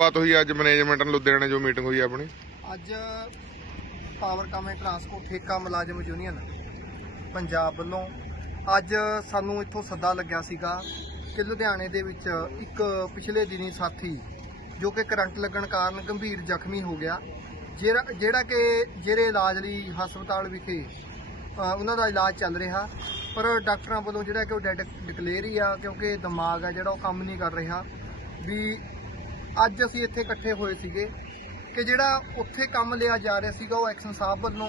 ਬਾਤ ਹੋਈ ਅੱਜ ਮੈਨੇਜਮੈਂਟ ਨਾਲ ਲੁਧਿਆਣੇ ਜੋ ਮੀਟਿੰਗ ਹੋਈ ਆਪਣੀ। ਅੱਜ ਪਾਵਰ ਕਾਮ ਟਰਾਂਸਪੋਰਟ ਠੇਕਾ ਮੁਲਾਜ਼ਮ ਯੂਨੀਅਨ ਪੰਜਾਬ ਵੱਲੋਂ। ਅੱਜ ਸਾਨੂੰ ਇੱਥੋਂ ਸੱਦਾ ਲੱਗਿਆ ਸੀਗਾ ਕਿ ਲੁਧਿਆਣੇ ਦੇ ਵਿੱਚ ਇੱਕ ਪਿਛਲੇ ਦਿਨੀ ਸਾਥੀ, ਜੋ ਕਿ ਕਰੰਟ ਲੱਗਣ ਕਾਰਨ ਗੰਭੀਰ ਜ਼ਖਮੀ ਹੋ ਗਿਆ। ਜਿਹੜਾ ਜਿਹੜਾ ਕਿ ਜਿਹੜੇ ਇਲਾਜ ਲਈ ਹਸਪਤਾਲ ਵਿਖੇ ਉਹਨਾਂ ਦਾ ਇਲਾਜ ਚੱਲ ਰਿਹਾ, ਪਰ ਡਾਕਟਰਾਂ ਵੱਲੋਂ ਜਿਹੜਾ ਕਿ ਉਹ ਡੈਡ ਡਿਕਲੇਅਰ ਹੀ ਆ, ਕਿਉਂਕਿ ਦਿਮਾਗ ਆ ਜਿਹੜਾ, ਉਹ ਕੰਮ ਨਹੀਂ ਕਰ ਰਿਹਾ। ਵੀ ਅੱਜ ਅਸੀਂ ਇੱਥੇ ਇਕੱਠੇ ਹੋਏ ਸੀਗੇ ਕਿ ਜਿਹੜਾ ਉੱਥੇ ਕੰਮ ਲਿਆ ਜਾ ਰਿਹਾ ਸੀਗਾ, ਉਹ ਐਕਸ਼ਨ ਸਾਹਿਬ ਵੱਲੋਂ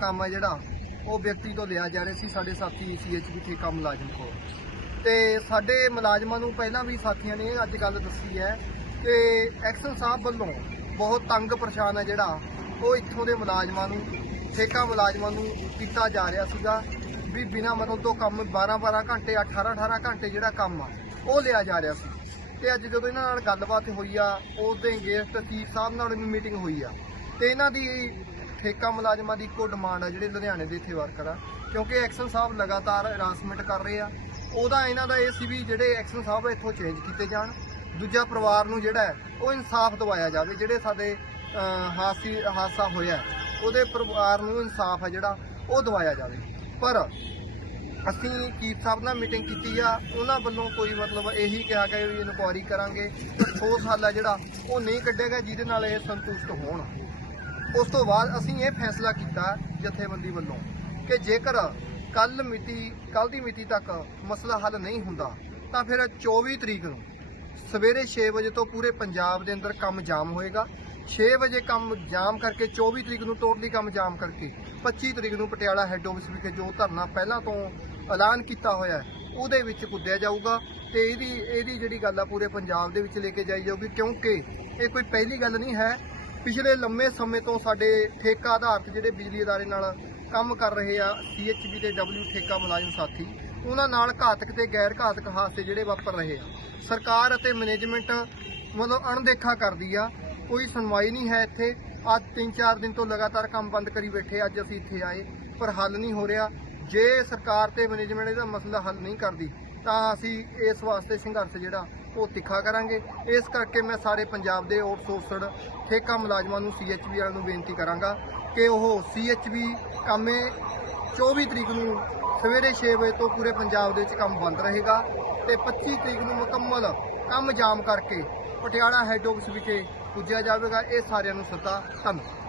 ਕੰਮ ਹੈ ਜਿਹੜਾ, ਉਹ ਵਿਅਕਤੀ ਤੋਂ ਲਿਆ ਜਾ ਰਿਹਾ ਸੀ, ਸਾਡੇ ਸਾਥੀ ਸੀਐਚਬੀ ਠੇਕਾ ਮੁਲਾਜ਼ਮ ਕੋਲ। ਤੇ ਸਾਡੇ ਮੁਲਾਜ਼ਮਾਂ ਨੂੰ ਪਹਿਲਾਂ ਵੀ ਸਾਥੀਆਂ ਨੇ ਅੱਜ ਗੱਲ ਦੱਸੀ ਹੈ ਕਿ ਐਕਸ਼ਨ ਸਾਹਿਬ ਵੱਲੋਂ ਬਹੁਤ ਤੰਗ ਪਰੇਸ਼ਾਨ ਹੈ ਜਿਹੜਾ, ਉਹ ਇੱਥੋਂ ਦੇ ਮੁਲਾਜ਼ਮਾਂ ਨੂੰ, ਠੇਕਾ ਮੁਲਾਜ਼ਮਾਂ ਨੂੰ ਕੀਤਾ ਜਾ ਰਿਹਾ ਸੀਗਾ ਵੀ ਬਿਨਾਂ ਮਤਲਬ ਤੋਂ ਕੰਮ 12 12 ਘੰਟੇ 18 18 ਘੰਟੇ ਜਿਹੜਾ ਕੰਮ ਆ, ਉਹ ਲਿਆ ਜਾ ਰਿਹਾ ਸੀ। ਤੇ ਅੱਜ ਜਦੋਂ ਇਹਨਾਂ ਨਾਲ ਗੱਲਬਾਤ ਹੋਈ ਆ ਉਹਦੇ ਗੇਸਟ ਚੀਫ ਸਾਹਿਬ ਨਾਲ ਵੀ ਮੀਟਿੰਗ ਹੋਈ ਆ। ਤੇ ਇਹਨਾਂ ਦੀ ਠੇਕਾ ਮੁਲਾਜ਼ਮਾਂ ਦੀ ਇੱਕੋ ਡਿਮਾਂਡ ਆ ਜਿਹੜੇ ਲੁਧਿਆਣੇ ਦੇ ਇੱਥੇ ਵਰਕਰ ਆ। ਕਿਉਂਕਿ ਐਕਸ਼ਨ ਸਾਹਿਬ ਲਗਾਤਾਰ ਹਰਾਸਮੈਂਟ ਕਰ ਰਹੇ ਆ। ਉਹਦਾ ਇਹਨਾਂ ਦਾ ਇਹ ਸੀ ਵੀ ਜਿਹੜੇ ਐਕਸ਼ਨ ਸਾਹਿਬ ਇੱਥੋਂ ਚੇਂਜ ਕੀਤੇ ਜਾਣ। ਦੂਜਾ ਪਰਿਵਾਰ ਨੂੰ ਜਿਹੜਾ ਉਹ ਇਨਸਾਫ ਦਵਾਇਆ ਜਾਵੇ ਜਿਹੜੇ ਸਾਡੇ ਅਹ, ਹਾਸੀ ਹਾਸਾ ਹੋਇਆ ਉਹਦੇ ਪਰਿਵਾਰ ਨੂੰ ਇਨਸਾਫ ਹੈ ਜਿਹੜਾ ਉਹ ਦਵਾਇਆ ਜਾਵੇ। ਪਰ ਅਸੀਂ ਚੀਫ ਸਾਹਿਬ ਨਾਲ ਮੀਟਿੰਗ ਕੀਤੀ ਆ, ਉਹਨਾਂ ਵੱਲੋਂ ਕੋਈ ਮਤਲਬ ਇਹੀ ਕਿਹਾ ਗਿਆ ਵੀ ਇਨਕੁਆਇਰੀ ਕਰਾਂਗੇ ਠੋਸ ਹੱਲ ਆ ਜਿਹੜਾ, ਉਹ ਨਹੀਂ ਕੱਢੇਗਾ ਜਿਹਦੇ ਨਾਲ ਇਹ ਸੰਤੁਸ਼ਟ ਹੋਣ। ਉਸ ਤੋਂ ਬਾਅਦ ਅਸੀਂ ਇਹ ਫੈਸਲਾ ਕੀਤਾ ਜਥੇਬੰਦੀ ਵੱਲੋਂ ਕਿ ਜੇਕਰ ਕੱਲ ਮਿਤੀ ਕੱਲ ਦੀ ਮਿਤੀ ਤੱਕ ਮਸਲਾ ਹੱਲ ਨਹੀਂ ਹੁੰਦਾ, ਤਾਂ ਫਿਰ 24 ਤਰੀਕ ਨੂੰ ਸਵੇਰੇ 6 ਵਜੇ ਤੋਂ ਪੂਰੇ ਪੰਜਾਬ ਦੇ ਅੰਦਰ ਕੰਮ ਜਾਮ ਹੋਏਗਾ। 6 ਵਜੇ ਕੰਮ ਜਾਮ ਕਰਕੇ 24 ਤਰੀਕ ਨੂੰ ਟੋਟਲੀ ਕੰਮ ਜਾਮ ਕਰਕੇ 25 ਤਰੀਕ ਨੂੰ ਪਟਿਆਲਾ ਹੈੱਡ ਆਫਿਸ ਵਿਖੇ ਜੋ ਧਰਨਾ ਪਹਿਲਾਂ ਤੋਂ ਐਲਾਨ ਕੀਤਾ ਹੋਇਆ ਹੈ, ਉਹਦੇ ਵਿੱਚ ਕੁੱਦਿਆ ਜਾਊਗਾ ਤੇ ਇਹਦੀ ਇਹਦੀ ਜਿਹੜੀ ਗੱਲ ਆ ਪੂਰੇ ਪੰਜਾਬ ਦੇ ਵਿੱਚ ਲੈ ਕੇ ਜਾਈ ਜਾਊਗੀ, ਕਿਉਂਕਿ ਇਹ ਕੋਈ ਪਹਿਲੀ ਗੱਲ ਨਹੀਂ ਹੈ। ਪਿਛਲੇ ਲੰਮੇ ਸਮੇਂ ਤੋਂ ਸਾਡੇ ਠੇਕਾ ਆਧਾਰਿਤ ਜਿਹੜੇ ਬਿਜਲੀ ਅਦਾਰੇ ਨਾਲ ਕੰਮ ਕਰ ਰਹੇ ਆ ਸੀਐਚਬੀ ਤੇ ਡਬਲਯੂ ਠੇਕਾ ਮੁਲਾਜ਼ਮ ਸਾਥੀ, ਉਹਨਾਂ ਨਾਲ ਘਾਤਕ ਤੇ ਗੈਰ ਘਾਤਕ ਹਾਦਸੇ ਜਿਹੜੇ ਵਾਪਰ ਰਹੇ ਆ। ਸਰਕਾਰ ਅਤੇ ਮੈਨੇਜਮੈਂਟ ਮਤਲਬ ਅਣਦੇਖਾ ਕਰਦੀ ਆ, ਕੋਈ ਸੁਣਵਾਈ ਨਹੀਂ ਹੈ ਇੱਥੇ। ਅੱਜ 3-4 ਦਿਨ ਤੋਂ ਲਗਾਤਾਰ ਕੰਮ ਬੰਦ ਕਰੀ ਬੈਠੇ ਅੱਜ ਅਸੀਂ ਇੱਥੇ ਆਏ, ਪਰ ਹੱਲ ਨਹੀਂ ਹੋ ਰਿਹਾ। ਜੇ ਸਰਕਾਰ ਤੇ ਮੈਨੇਜਮੈਂਟ ਇਹਦਾ ਮਸਲਾ ਹੱਲ ਨਹੀਂ ਕਰਦੀ, ਤਾਂ ਅਸੀਂ ਇਸ ਵਾਸਤੇ ਸੰਘਰਸ਼ ਜਿਹੜਾ, ਉਹ ਤਿੱਖਾ ਕਰਾਂਗੇ। ਇਸ ਕਰਕੇ ਮੈਂ ਸਾਰੇ ਪੰਜਾਬ ਦੇ ਆਊਟਸੋਰਸਡ ਠੇਕਾ ਮੁਲਾਜ਼ਮਾਂ ਨੂੰ ਸੀਐਚਬੀ ਵਾਲਿਆਂ ਨੂੰ ਬੇਨਤੀ ਕਰਾਂਗਾ ਕਿ ਉਹ ਸੀਐਚਬੀ ਕੰਮੇ 24 ਤਰੀਕ ਨੂੰ ਸਵੇਰੇ 6 ਵਜੇ ਤੋਂ ਪੂਰੇ ਪੰਜਾਬ ਦੇ ਵਿੱਚ ਕੰਮ ਬੰਦ ਰਹੇਗਾ ਤੇ 25 ਤਰੀਕ ਨੂੰ ਮੁਕੰਮਲ ਕੰਮ ਜਾਮ ਕਰਕੇ ਪਟਿਆਲਾ ਹੈੱਡ ਆਫਿਸ ਵਿਖੇ ਪੁੱਜਿਆ ਜਾਵੇਗਾ। ਇਹ ਸਾਰਿਆਂ ਨੂੰ ਸੱਦਾ ਧੰਨਵਾਦ।